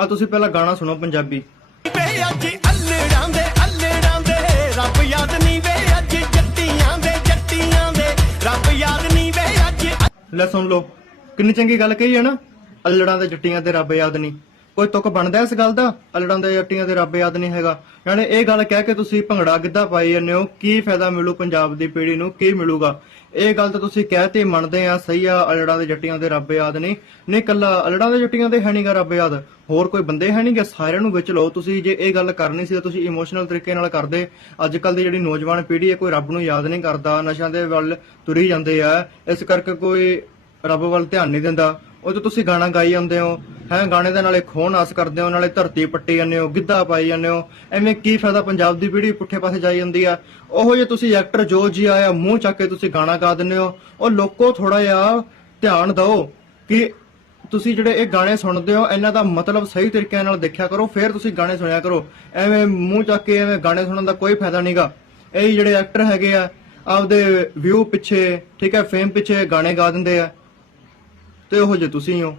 ਆ ਤੁਸੀਂ ਪਹਿਲਾਂ ਗਾਣਾ ਸੁਣੋ ਪੰਜਾਬੀ। ਵੇ ਅੱਜ ਅੱਲੜਾਂ ਦੇ ਅੱਲੜਾਂ ਦੇ। ਰੱਬ ਯਾਦ ਨਹੀਂ ਵੇ ਅੱਜ ਜੱਟੀਆਂ ਦੇ ਜੱਟੀਆਂ ਦੇ। ਰੱਬ ਯਾਦ ਨਹੀਂ ਵੇ ਅੱਜ ਲੈ ਸੁਣ ਲਓ ਕਿੰਨੀ ਚੰਗੀ ਗੱਲ ਕਹੀ ਹੈ ਨਾ ਅਲੜਾਂ ਦੇ ਜੱਟੀਆਂ ਤੇ ਰੱਬ ਯਾਦ ਨਹੀਂ ਕੋਈ ਤੁਕ ਬਣਦਾ ਇਸ ਗੱਲ ਦਾ? ਅਲੜਾਂ ਦੇ ਜੱਟੀਆਂ ਤੇ ਰੱਬ ਯਾਦ ਨਹੀਂ ਹੈਗਾ। ਯਾਨੀ ਇਹ ਗੱਲ ਕਹਿ ਕੇ ਤੁਸੀਂ ਭੰਗੜਾ ਗਿੱਧਾ ਪਾਈ ਜਾਂਦੇ ਹੋ, ਕੀ ਫਾਇਦਾ ਮਿਲੂ ਪੰਜਾਬ ਦੀ ਪੀੜ੍ਹੀ ਨੂੰ? ਕੀ ਮਿਲੂਗਾ? ਇਹ ਗੱਲ ਤਾਂ ਤੁਸੀਂ ਕਹਿਤੇ ਮੰਨਦੇ ਆ, ਸਹੀ ਆ, ਅਲੜਾਂ ਦੇ ਜੱਟੀਆਂ ਤੇ ਰੱਬ ਯਾਦ ਨਹੀਂ। ਨਹੀਂ, ਕੱਲਾ ਅਲੜਾਂ ਦੇ ਜੱਟੀਆਂ ਤੇ ਹੈ ਨਹੀਂਗਾ ਰੱਬ ਯਾਦ। ਹੋਰ ਕੋਈ ਬੰਦੇ ਹੈ ਨਹੀਂਗੇ? ਸਾਰਿਆਂ ਨੂੰ ਵਿੱਚ ਲਓ। ਤੁਸੀਂ ਜੇ ਇਹ ਗੱਲ ਕਰਨੀ ਸੀ ਤਾਂ ਤੁਸੀਂ ਇਮੋਸ਼ਨਲ ਤਰੀਕੇ ਨਾਲ ਕਰਦੇ। ਅੱਜ ਕੱਲ ਦੀ ਜਿਹੜੀ ਨੌਜਵਾਨ ਪੀੜ੍ਹੀ ਹੈ, ਕੋਈ ਰੱਬ ਨੂੰ ਯਾਦ ਨਹੀਂ ਕਰਦਾ। ਨਸ਼ਿਆਂ ਦੇ ਵੱਲ ਤੁਰੀ ਜਾਂਦੇ ਆ। ਇਸ ਕਰਕੇ ਕੋਈ ਰੱਬ ਵੱਲ ਧਿਆਨ ਨਹੀਂ ਦਿੰਦਾ। ਉਹ ਤੇ ਤੁਸੀਂ ਗਾਣਾ ਗਾਈ ਜਾਂਦੇ ਹੋ। ਹੈ, ਗਾਣੇ ਦੇ ਨਾਲੇ ਖੋਹ ਨਾਸ ਕਰਦੇ ਹੋ, ਨਾਲੇ ਧਰਤੀ ਪੱਟੀ ਜਾਂਦੇ ਹੋ, ਗਿੱਧਾ ਪਾਈ ਜਾਂਦੇ ਹੋ। ਐਵੇਂ ਕੀ ਫਾਇਦਾ ਪੰਜਾਬ ਦੀ ਪੀੜ੍ਹੀ ਪੁੱਠੇ ਪਾਸੇ ਜਾਈ ਜਾਂਦੀ ਆ? ਉਹੋ ਜੇ ਤੁਸੀਂ ਐਕਟਰ ਜੋ ਜੀ ਆਇਆ, ਮੂੰਹ ਚੱਕ ਕੇ ਤੁਸੀਂ ਗਾਣਾ ਗਾ ਦਿੰਦੇ ਹੋ। ਉਹ ਲੋਕੋ ਥੋੜਾ ਜਿਹਾ ਧਿਆਨ ਦਿਓ ਕਿ ਤੁਸੀਂ ਜਿਹੜੇ ਇਹ ਗਾਣੇ ਸੁਣਦੇ ਹੋ, ਇਹਨਾਂ ਦਾ ਮਤਲਬ ਸਹੀ ਤਰੀਕੇ ਨਾਲ ਦੇਖਿਆ ਕਰੋ, ਫਿਰ ਤੁਸੀਂ ਗਾਣੇ ਸੁਣਿਆ ਕਰੋ। ਐਵੇਂ ਮੂੰਹ ਚੱਕ ਕੇ ਐਵੇਂ ਗਾਣੇ ਸੁਣਨ ਦਾ ਕੋਈ ਫਾਇਦਾ ਨਹੀਂਗਾ ਇਹ ਜਿਹੜੇ ਐਕਟਰ ਹੈਗੇ ਆ, ਆਪਦੇ ਵਿਊ ਪਿੱਛੇ, ਠੀਕ ਹੈ, ਫੇਮ ਪਿੱਛੇ ਗਾਣੇ ਗਾ ਦਿੰਦੇ ਆ। ਤੇ ਉਹ ਜੇ ਤੁਸੀਂ ਹੋ।